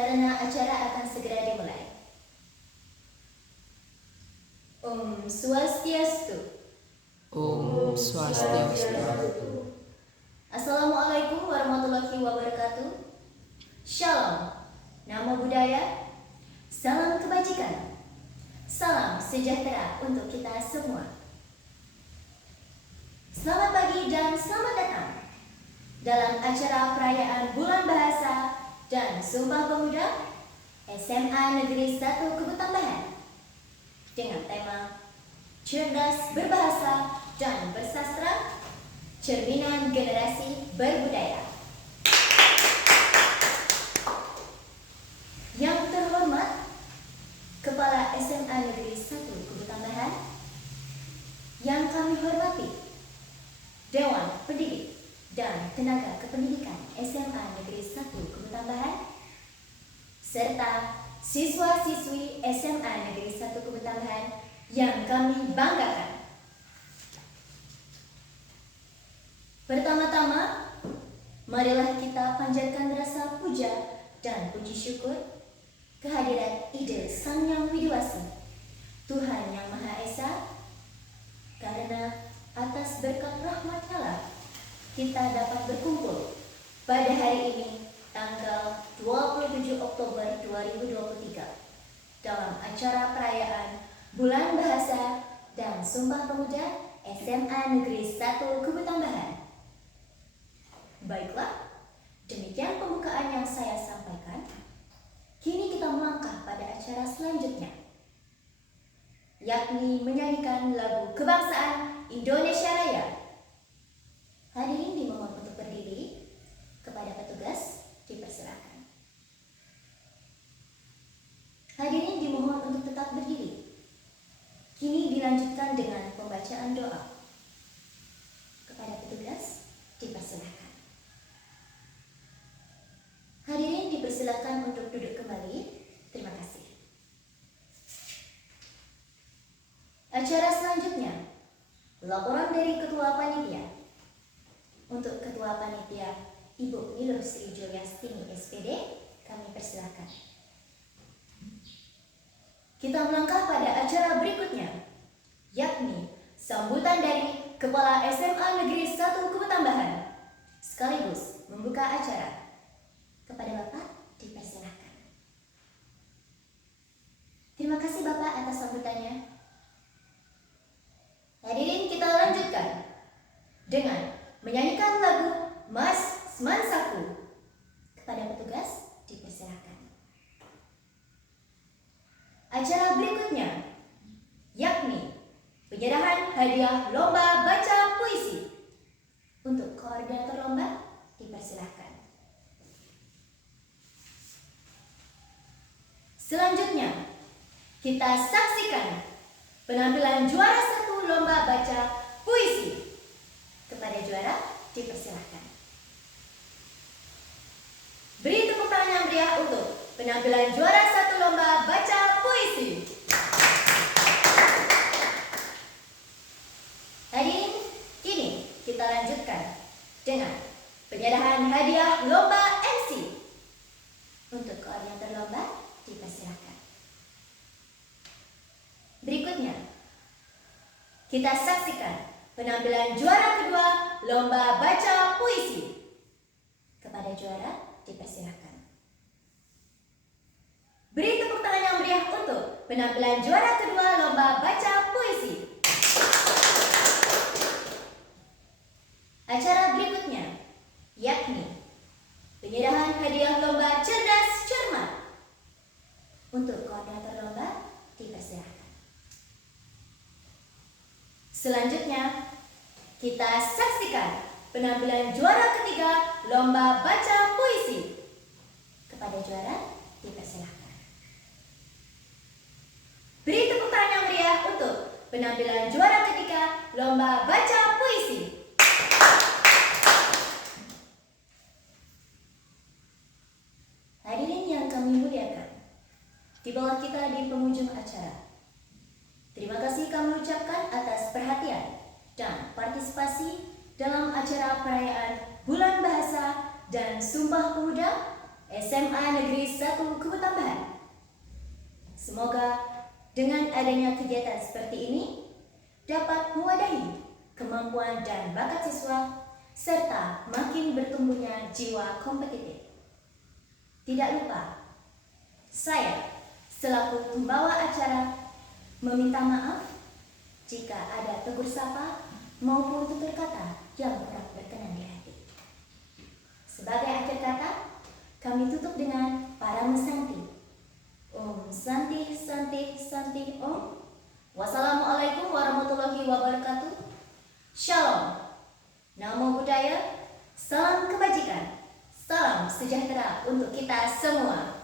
karena acara akan segera dimulai. Om Swastiastu. Om Swastiastu. Assalamualaikum warahmatullahi wabarakatuh. Shalom, namo buddhaya, salam kebajikan, salam sejahtera untuk kita semua. Selamat pagi dan selamat datang dalam acara perayaan Bulan Bahasa dan Sumpah Pemuda SMA Negeri 1 Kebutambahan dengan tema Cerdas Berbahasa dan Bersastra, Cerminan Generasi Berbudaya. Yang terhormat Kepala SMA Negeri 1 Kebutambahan, yang kami hormati Dewan Pendidik dan Tenaga Kependidikan SMA Negeri 1 Kebutambahan, serta siswa-siswi SMA Negeri 1 Kebutambahan yang kami banggakan. Pertama-tama, marilah kita panjatkan rasa puja dan puji syukur kehadirat Ide Sang Yang Widiwasi, Tuhan Yang Maha Esa, karena atas berkat rahmat-Nya lah kita dapat berkumpul pada hari ini tanggal 27 Oktober 2023 dalam acara perayaan Bulan Bahasa dan Sumpah Pemuda SMA Negeri 1 Kebutambahan. Baiklah, demikian pembukaan yang saya sampaikan. Kini kita melangkah pada acara selanjutnya, yakni menyanyikan lagu kebangsaan Indonesia Raya. Hadirin dimohon untuk berdiri, kepada petugas dipersilakan. Hadirin dimohon untuk tetap berdiri. Kini dilanjutkan dengan pembacaan doa. Kepada petugas dipersilakan. Hadirin dipersilakan untuk duduk kembali. Terima kasih. Acara selanjutnya, laporan dari Ketua Panitia. Untuk Ketua Panitia, Ibu Niluh Sri Juliastini SPD, kami persilakan. Kita melangkah pada acara berikutnya, yakni sambutan dari Kepala SMA Negeri 1 Kebutambahan, sekaligus membuka acara. Kepada Bapak dipersilakan. Terima kasih Bapak atas sambutannya. Hadirin, kita lanjutkan dengan menyanyikan lagu Mas Semansaku. Kepada petugas dipersilakan. Acara berikutnya yakni penyerahan hadiah lomba baca puisi. Untuk koordinator lomba dipersilakan. Selanjutnya, kita saksikan penampilan juara 1 lomba baca puisi. Kepada juara dipersilakan. Beri tepuk tangan yang meriah untuk penampilan juara 1 lomba baca puisi. Hadirin, kini kita lanjutkan dengan penyerahan hadiah lomba MC. Untuk koordinator lomba dipersilakan. Berikutnya, kita saksikan penampilan juara kedua lomba baca puisi. Kepada juara dipersilakan. Beri tepuk tangan yang meriah untuk penampilan juara kedua lomba baca puisi. Acara berikutnya yakni penyerahan hadiah lomba cerdas cermat. Untuk koordinator lomba dipersilakan. Selanjutnya, kita saksikan penampilan juara ketiga lomba baca puisi. Kepada juara dipersilakan. Beri tepuk tangan yang meriah untuk penampilan juara ketiga lomba baca puisi. Hadirin yang kami muliakan, di bawah kita di penghujung acara, terima kasih kami ucapkan atas perhatian dan partisipasi dalam acara perayaan Bulan Bahasa dan Sumpah Pemuda SMA Negeri 1 Kubutambahan. Semoga dengan adanya kegiatan seperti ini dapat mewadahi kemampuan dan bakat siswa serta makin bertumbuhnya jiwa kompetitif. Tidak lupa, saya selaku pembawa acara meminta maaf jika ada tegur sapa maupun tutur kata yang kurang berkenan di hati. Sebagai akhir kata, kami tutup dengan Parang Santi. Om Santi Santi Santi Om. Wassalamualaikum warahmatullahi wabarakatuh. Shalom. Namo Buddhaya. Salam kebajikan. Salam sejahtera untuk kita semua.